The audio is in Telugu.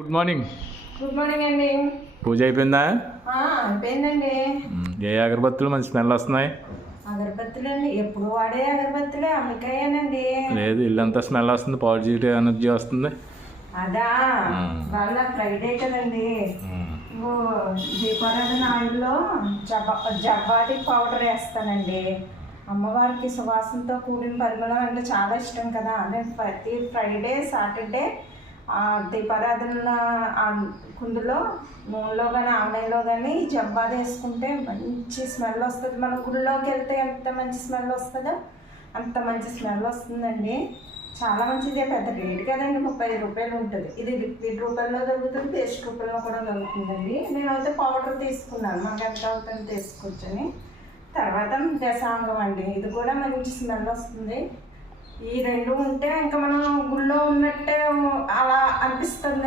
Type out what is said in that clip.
Good morning. గుడ్ మార్నింగ్ అండి. పూజ అయిపోయిందా? అయిపోయిందండి. ఏ అగరబత్తులు మంచి స్మెల్ వస్తున్నాయి? అగరబత్తులు అండి, ఎప్పుడు వాడే అగరబత్తులే, అమ్మకాయేనండి. లేదు, ఇల్లంతా స్మెల్ వస్తుంది, పాజిటివ్ ఎనర్జీ వస్తుంది. అదా వాళ్ళ ఫ్రైడే కదండి. దీపారాధన ఆయిల్లో జవ్వాది పౌడర్ వేస్తానండి. అమ్మవారికి సువాసనతో కూడిన పరిమళం అంటే చాలా ఇష్టం కదా. నేను ప్రతి ఫ్రైడే సాటర్డే దీపారాధన కుందులో నూనెలో కానీ ఆమెలో కానీ జవ్వాది వేసుకుంటే మంచి స్మెల్ వస్తుంది. మన గుళ్ళోకి వెళ్తే ఎంత మంచి స్మెల్ వస్తుందో అంత మంచి స్మెల్ వస్తుందండి. చాలా మంచిదే, పెద్ద రేట్ కదండి, 30 రూపాయలు ఉంటుంది. ఇది లిక్విడ్ రూపంలో దొరుకుతుంది, పేస్ట్ రూపంలో కూడా దొరుకుతుందండి. నేనైతే పౌడర్ తీసుకున్నాను, మనకు ఎంత అవుతుంది తీసుకొచ్చని. తర్వాత దశాంగం అండి, ఇది కూడా మంచి స్మెల్ వస్తుంది. ఈ రెండు ఉంటే ఇంకా మనం గుళ్ళో ఉన్నట్టే అలా అనిపిస్తుంది.